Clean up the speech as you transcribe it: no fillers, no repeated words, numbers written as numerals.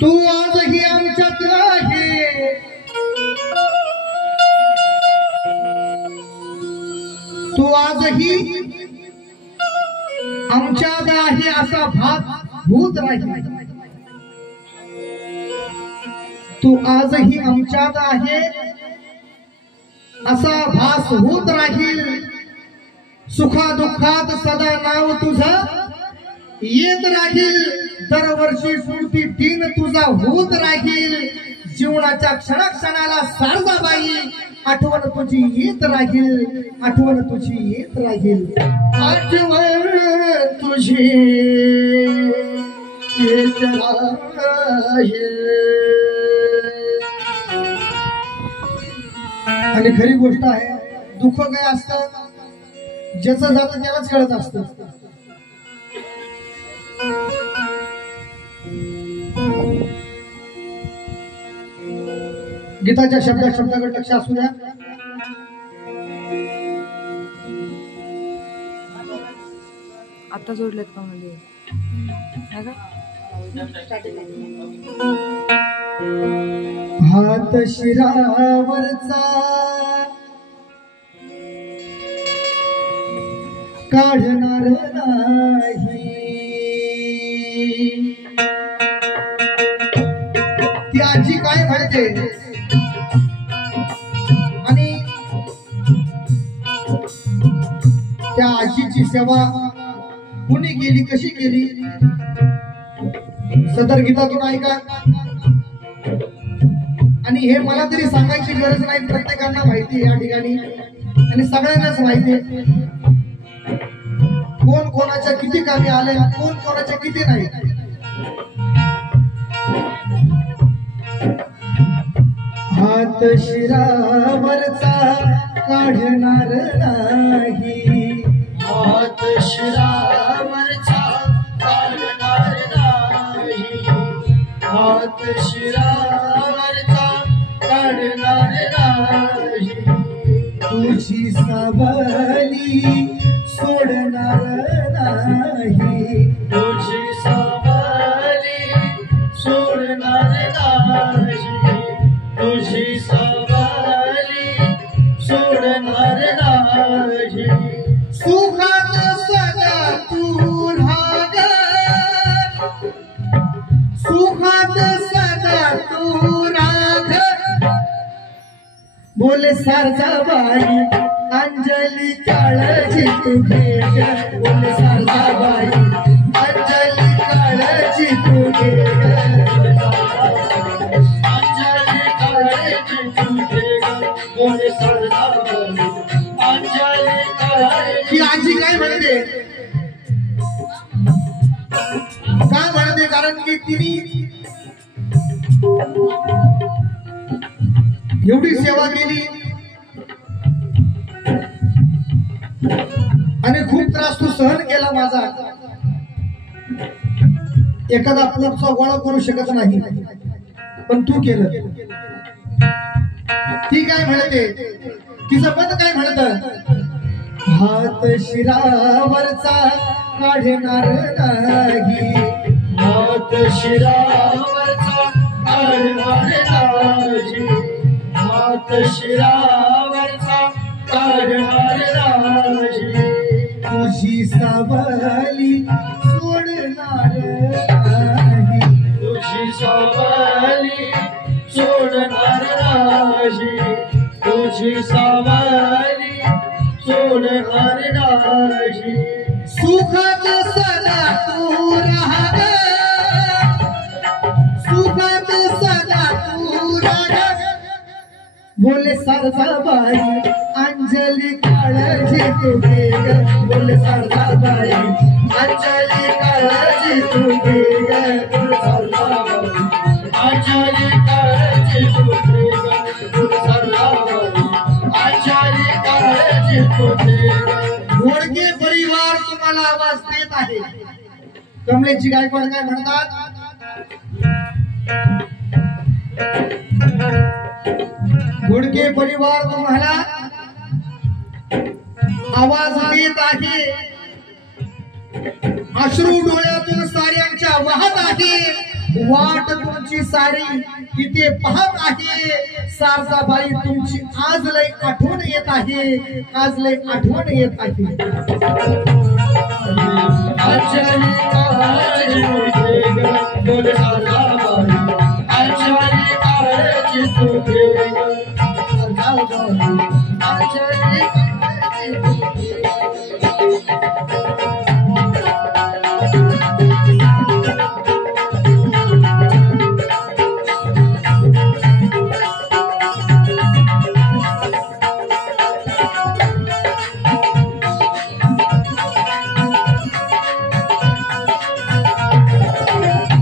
तू आजही आमच्यात आहे, तू आजही आमच्यात आहे असा भात भूत राहील, तू आजही आमच्यात आहे असा भास होत राहील. सुखा दुःखात सदा नाव तुझं येत राहील, दरवर्षी स्मृती दिन तुझा होत राहील. जीवनाच्या क्षणाक्षणाला सारजाबाई आठवण तुझी येत राहील, आठवण तुझी येत राहील, आठवण तुझी येत राहील. आणि खरी गोष्ट आहे, दुःख काय असतं ज्याचं जातं त्यालाच कळत असतं. गीताच्या शब्दाकडे लक्ष असू द्या. आता जोडलेत का म्हणजे हात शिरावरचा काढणार नाही, ती आजी काय म्हणते आणि त्या आजीची सेवा कुणी केली, कशी केली, सदर गीतातून ऐका. आणि हे मला तरी सांगायची गरज नाही, प्रत्येकांना माहिती आहे या ठिकाणी आणि सगळ्यांनाच माहिती आहे कोण कोणाच्या किती कामी आले, कोण कोणाच्या किती नाही. हात शिरावरचा काढणार नाही, हात शिरावरचा काढणार नाही, हात शिरावरचा काढणार नाही. तुझी सावली सोडणार नाही, तुझी सावली सोडणार नाही, तुझी सावली सोडणार नाही. सुखात सदा तू राग, सुखात सदा तू राग. बोले सारजाबाई अंजली काळजी तू घे, बोले सारजाबाई अंजली काळजी तू घे, अंजली काळजी तू घे, बोले सारजाबाई अंजली काळजी. आजी काय म्हणते, काय म्हणते, कारण की तिने एवढी सेवा केली आणि खूप त्रास तू सहन केला माझा. एखादा पोटचा गोळा करू शकत नाही पण तू केलं. ती काय म्हणते, तिचं पद काय म्हणत, हात शिरावरचा काढणार नाही, हात शिरावरचा काढणार नाही, हात शिरावरचा काढणार नाही. तुझी सावली सोडणार नाही, तुझी सावली सोडणार नाही, तुझी सावली सोडणार नाही. सुखात सदा तू राग, सुखात सदा तू राग. बोले सारजाबाई अंजली काळजी तू घे, बोले सारजाबाई अंजली काळजी तू घे, बोले सारजाबाई अंजली काळजी तू घे, बोले सारजाबाई अंजली काळजी तू घे. घोडके परिवार तुम्हाला आवाज देत आहे. कमलेशजी गायकवाड काय म्हणतात, घोडके परिवार तुम्हाला आवाज देत आहे, अश्रू डोळ्यातून साऱ्यांच्या वाहत आहे, वाट तुमची सारी इथे पाहत आहे, सारसाबाई तुमची आज लय आठवण येत आहे, आज लय आठवण येत आहे.